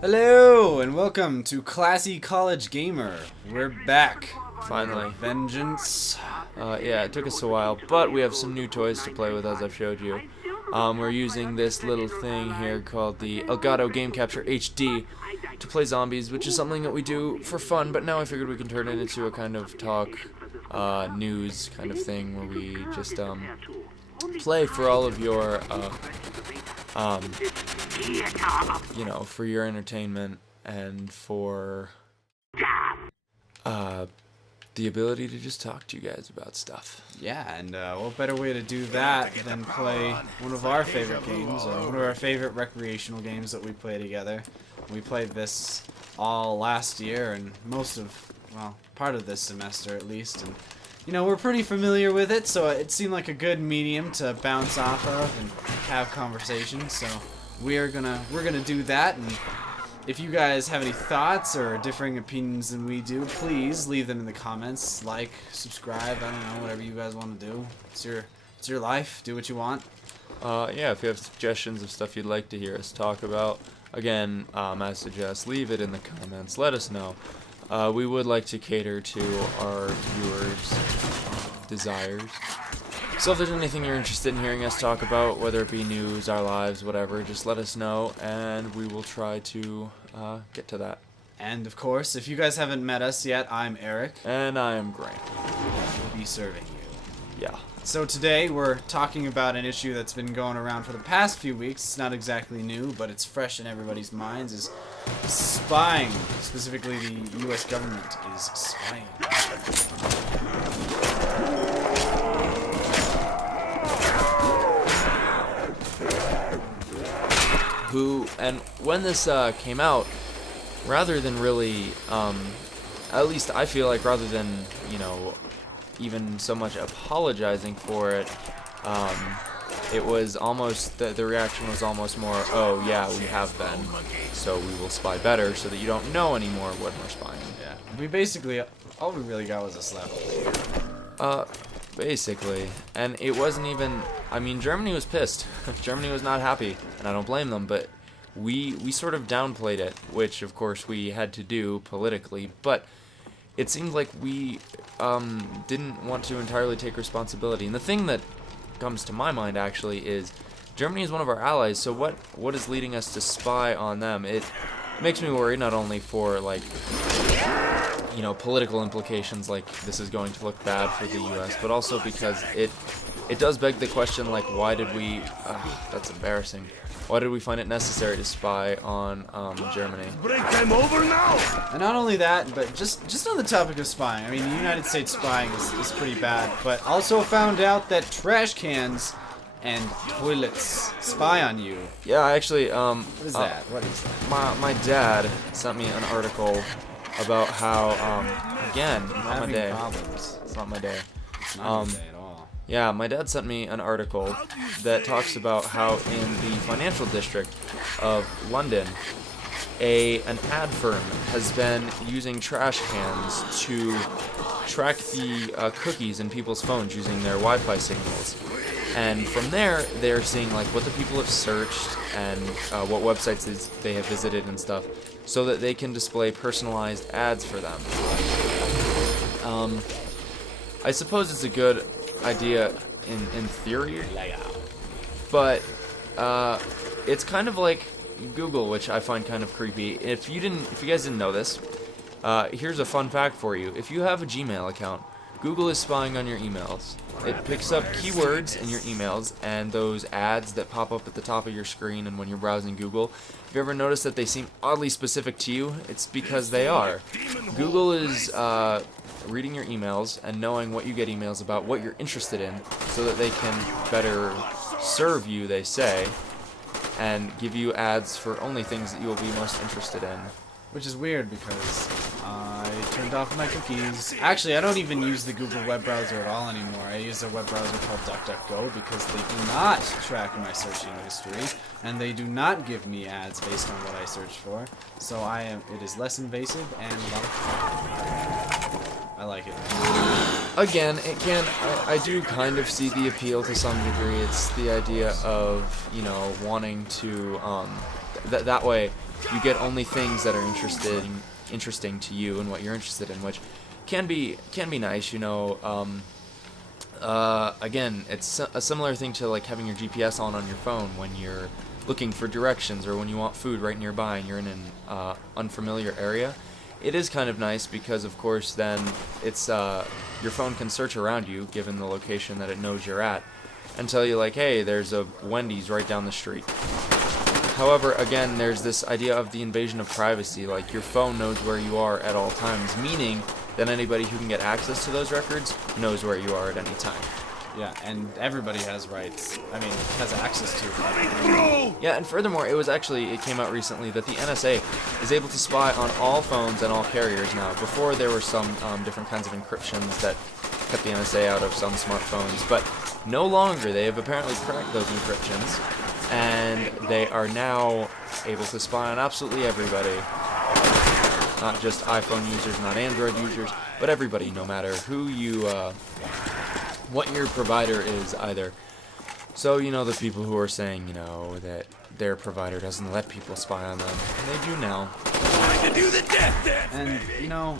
Hello and welcome to ClassyCollegeGamer. We're back. Finally. Vengeance. Yeah, it took us a while, but we have some new toys to play with, as I've showed you. We're using this little thing here called the Elgato Game Capture HD to play zombies, which is something that we do for fun, but now I figured we can turn it into a kind of talk, news kind of thing where we just, play for all of your, you know, for your entertainment and for, the ability to just talk to you guys about stuff. Yeah, and what better way to do that than play one of our favorite games, or one of our favorite recreational games that we play together. We played this all last year and most of, well, part of this semester at least, and you know, we're pretty familiar with it, so it seemed like a good medium to bounce off of and have conversations. So we're gonna do that, and if you guys have any thoughts or differing opinions than we do, please leave them in the comments. Like, subscribe, I don't know, whatever you guys want to do. It's your life. Do what you want. Yeah, if you have suggestions of stuff you'd like to hear us talk about, again, I suggest leave it in the comments. Let us know. We would like to cater to our viewers' desires. So if there's anything you're interested in hearing us talk about, whether it be news, our lives, whatever, just let us know, and we will try to get to that. And of course, if you guys haven't met us yet, I'm Eric. And I am Grant. We'll be serving you. Yeah. So today we're talking about an issue that's been going around for the past few weeks. It's not exactly new, but it's fresh in everybody's minds, is spying. Specifically, the US government is spying. And when this came out, rather than really, at least I feel like rather than, you know, even so much apologizing for it, it was almost, the reaction was almost more, oh yeah, we have been, so we will spy better so that you don't know anymore when we're spying. Yeah, we basically, all we really got was a slap. Basically. And it wasn't even, I mean, Germany was pissed. Germany was not happy, and I don't blame them, but we sort of downplayed it, which of course we had to do politically, but it seemed like we didn't want to entirely take responsibility. And the thing that comes to my mind actually is Germany is one of our allies, so what is leading us to spy on them? It makes me worry, not only for, like, you know, political implications, like this is going to look bad for the US, but also because it does beg the question, like, why did we, that's embarrassing, why did we find it necessary to spy on Germany? Break them over now! And not only that, but just on the topic of spying, I mean, the United States spying is pretty bad, but also found out that trash cans and toilets spy on you. Yeah, I actually, What is that? What is that? my dad sent me an article about how, again, I'm not my having day. problems. It's not my day. It's not your day at all. Yeah, my dad sent me an article that talks about how in the financial district of London, an ad firm has been using trash cans to track the cookies in people's phones using their Wi-Fi signals. And from there, they're seeing like what the people have searched and what websites they have visited and stuff, so that they can display personalized ads for them. I suppose it's a good idea in theory, but it's kind of like Google, which I find kind of creepy. If you guys didn't know this, here's a fun fact for you. If you have a Gmail account, Google is spying on your emails. It picks up keywords in your emails and those ads that pop up at the top of your screen and when you're browsing Google. If you ever notice that they seem oddly specific to you, it's because they are. Google is reading your emails and knowing what you get emails about, what you're interested in, so that they can better serve you, they say, and give you ads for only things that you will be most interested in. Which is weird because I turned off my cookies. Actually, I don't even use the Google web browser at all anymore. I use a web browser called DuckDuckGo because they do not track my searching history, and they do not give me ads based on what I search for. So it is less invasive and a lot of fun. I like it. Again, I do kind of see the appeal to some degree. It's the idea of, you know, wanting to, that way you get only things that are interesting to you and what you're interested in, which can be nice, you know. Again, it's a similar thing to like having your GPS on your phone when you're looking for directions or when you want food right nearby and you're in an unfamiliar area. It is kind of nice because, of course, then it's your phone can search around you, given the location that it knows you're at, and tell you like, hey, there's a Wendy's right down the street. However, again, there's this idea of the invasion of privacy. Like, your phone knows where you are at all times, meaning that anybody who can get access to those records knows where you are at any time. Yeah, and everybody has rights. I mean, has access to it. Yeah, and furthermore, it came out recently that the NSA is able to spy on all phones and all carriers now. Before, there were some different kinds of encryptions that kept the NSA out of some smartphones, but no longer. They have apparently cracked those encryptions, and they are now able to spy on absolutely everybody. Not just iPhone users, not Android users, but everybody, no matter who you, what your provider is either. So, you know, the people who are saying, you know, that their provider doesn't let people spy on them, they do now. And, you know,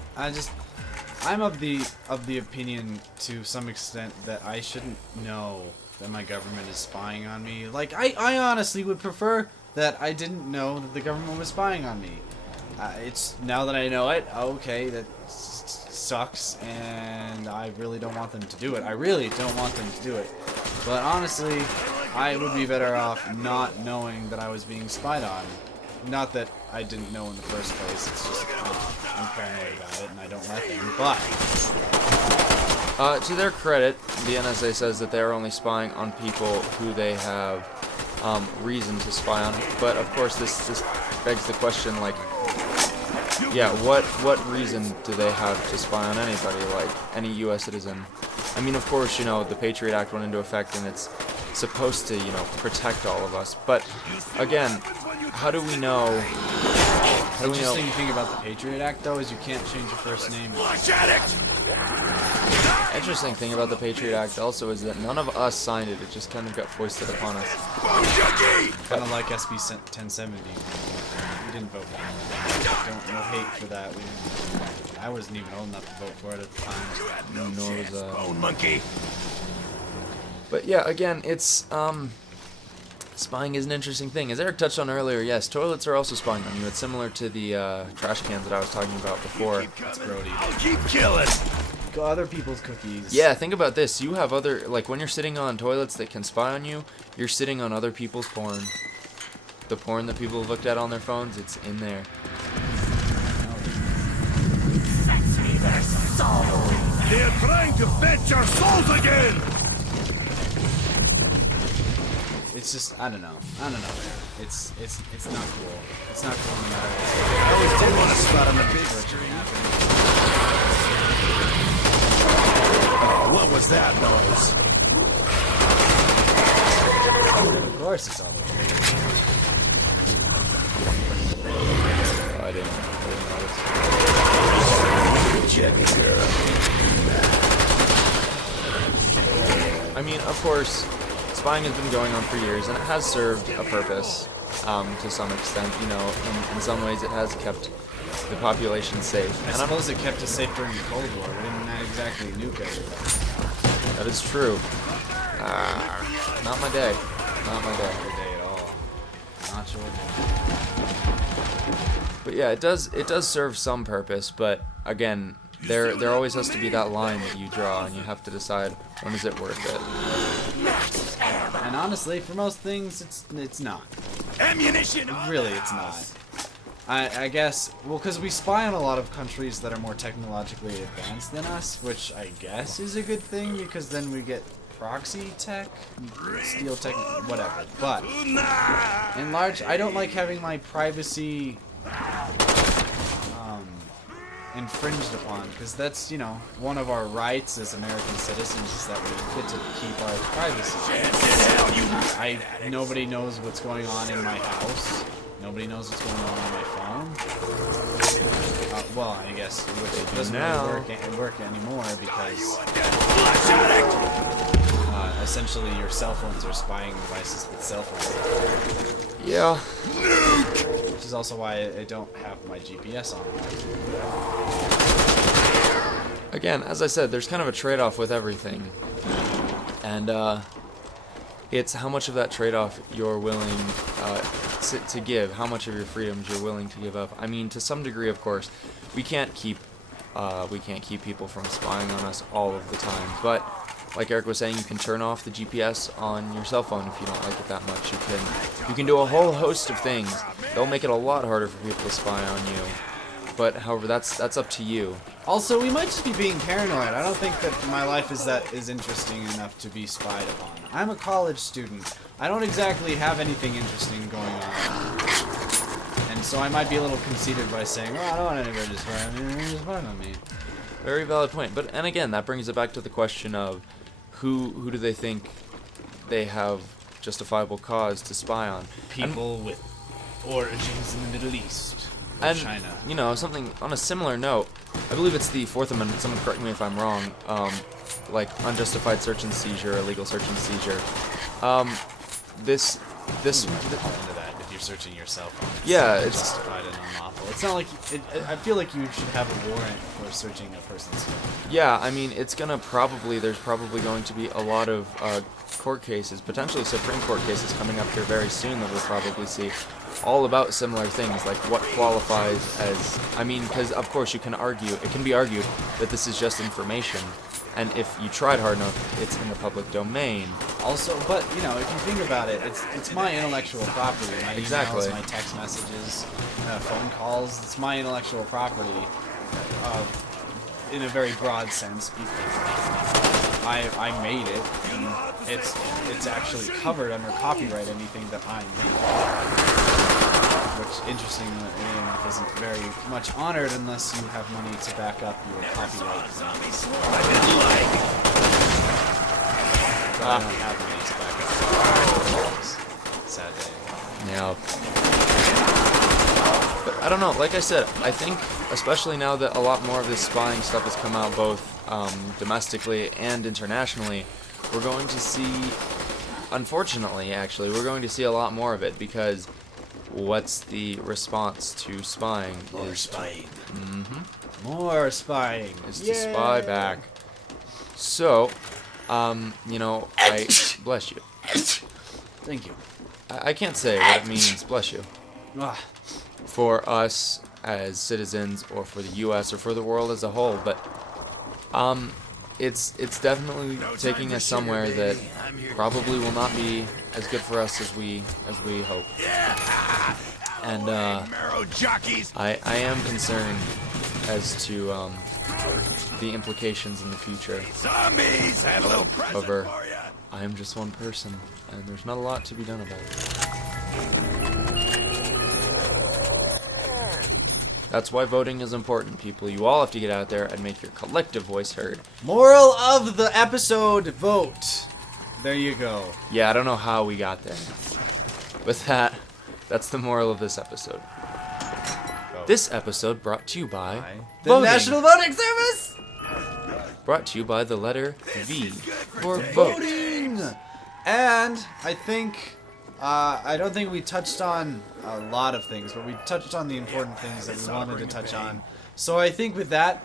I'm of the opinion to some extent that I shouldn't know that my government is spying on me. Like, I honestly would prefer that I didn't know that the government was spying on me. It's now that I know it, okay, that sucks, and I really don't want them to do it. I really don't want them to do it. But honestly, I would be better off not knowing that I was being spied on. Not that I didn't know in the first place, it's just I'm paranoid about it and I don't let them, but... to their credit, the NSA says that they're only spying on people who they have reason to spy on. But of course, this begs the question, like, yeah, what reason do they have to spy on anybody, like any U.S. citizen? I mean, of course, you know, the Patriot Act went into effect and it's supposed to, you know, protect all of us. But again, how do we know? The interesting thing about the Patriot Act, though, is you can't change your first name. Interesting thing about the Patriot Act also is that none of us signed it. It just kind of got foisted upon us. Kind of like SB 1070. We didn't vote for it. No hate for that. I wasn't even old enough to vote for it at the time. Nor was Bone monkey. But yeah, again, it's spying is an interesting thing. As Eric touched on earlier, yes, toilets are also spying on you. It's similar to the trash cans that I was talking about before. That's grody. I'll keep killing. Go other people's cookies. Yeah, think about this. You have other, like, when you're sitting on toilets that can spy on you, you're sitting on other people's porn. The porn that people have looked at on their phones, it's in there. They're trying to fetch our souls again. It's just, I don't know. It's not cool. It's not cool no matter what. I always did want to spot on the big virtually happening. What was that noise? Of course it's all the way. I didn't notice. Jimmy girl. I mean, of course, spying has been going on for years, and it has served a purpose to some extent. You know, in some ways it has kept the population safe. I suppose it kept us safe during the Cold War. We didn't exactly nuke everything. That is true. Not my day. Not my day. Not your day at all. Not your day. But yeah, it does serve some purpose, but again, there always has to be that line that you draw, and you have to decide when is it worth it. And honestly, for most things, it's not. Ammunition. Really, it's not. I guess, well, because we spy on a lot of countries that are more technologically advanced than us, which I guess is a good thing, because then we get proxy tech, steal tech, whatever. But in large, I don't like having my privacy infringed upon, because that's, you know, one of our rights as American citizens is that we get to keep our privacy. Nobody knows what's going on in my house. Nobody knows what's going on my phone. Well, I guess it doesn't really work anymore because essentially your cell phones are spying devices with cell phones. Yeah. Which is also why I don't have my GPS on. Again, as I said, there's kind of a trade-off with everything. And it's how much of that trade-off you're willing to give, how much of your freedoms you're willing to give up. I mean, to some degree, of course, we can't keep people from spying on us all of the time. But like Eric was saying, you can turn off the GPS on your cell phone if you don't like it that much. You can do a whole host of things. They'll make it a lot harder for people to spy on you. But however, that's up to you. Also, we might just be being paranoid. I don't think that my life is interesting enough to be spied upon. I'm a college student. I don't exactly have anything interesting going on. And so I might be a little conceited by saying, oh, I don't want anybody to spy on me. They're spying on me. Very valid point. But and again, that brings it back to the question of who do they think they have justifiable cause to spy on? People with origins in the Middle East. And, China. you know, something on a similar note, I believe it's the Fourth Amendment, someone correct me if I'm wrong, like unjustified search and seizure, illegal search and seizure. This Fall into that if you're searching your cell phone. Yeah, it's justified and unlawful. It's not like I feel like you should have a warrant for searching a person's phone. Yeah, I mean, there's probably going to be a lot of court cases, potentially Supreme Court cases coming up here very soon that we'll probably see, all about similar things, like what qualifies as, I mean, because of course it can be argued that this is just information, and if you tried hard enough, it's in the public domain. Also, but you know, if you think about it, it's my intellectual property. My Exactly. emails, my text messages, phone calls. It's my intellectual property. In a very broad sense, I made it, and it's actually covered under copyright. Anything that I made. Which, interestingly enough, isn't very much honored unless you have money to back up your copyright claims. But I don't have money to back up my claims. Sad day. Yeah. But I don't know, like I said, I think, especially now that a lot more of this spying stuff has come out both domestically and internationally, we're going to see, unfortunately, actually, we're going to see a lot more of it, because what's the response to spying? More spying. Mm-hmm. More spying. Is to spy back. So, you know, bless you. Thank you. I can't say what it means, bless you, Ah, for us as citizens, or for the U.S., or for the world as a whole, but it's definitely taking us somewhere that probably will not be as good for us as we hope. And I am concerned as to the implications in the future. Zombies have a little present However, for you. I am just one person, and there's not a lot to be done about it. That's why voting is important, people. You all have to get out there and make your collective voice heard. moral of the episode: vote. There you go. Yeah, I don't know how we got there. With that, that's the moral of this episode. Vote. This episode brought to you by The voting. National Voting Service. Brought to you by the letter V for vote. Voting. And I think I don't think we touched on a lot of things, but we touched on the important things that we wanted to touch on. So I think with that,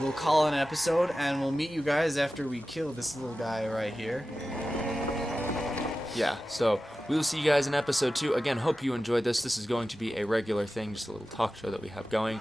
we'll call it an episode, and we'll meet you guys after we kill this little guy right here. Yeah, so we will see you guys in episode 2. Again, hope you enjoyed this. This is going to be a regular thing, just a little talk show that we have going.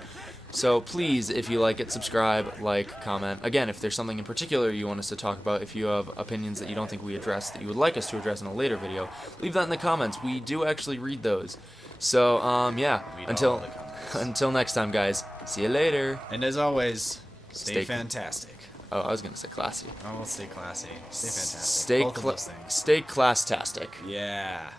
So please, if you like it, subscribe, like, comment. Again, if there's something in particular you want us to talk about, if you have opinions that you don't think we addressed, that you would like us to address in a later video, leave that in the comments. We do actually read those. So, yeah, until next time, guys. See you later. And as always, stay fantastic. Oh, I was going to say classy. Oh, well, stay classy. Stay fantastic. Both of those things. Stay class-tastic. Yeah.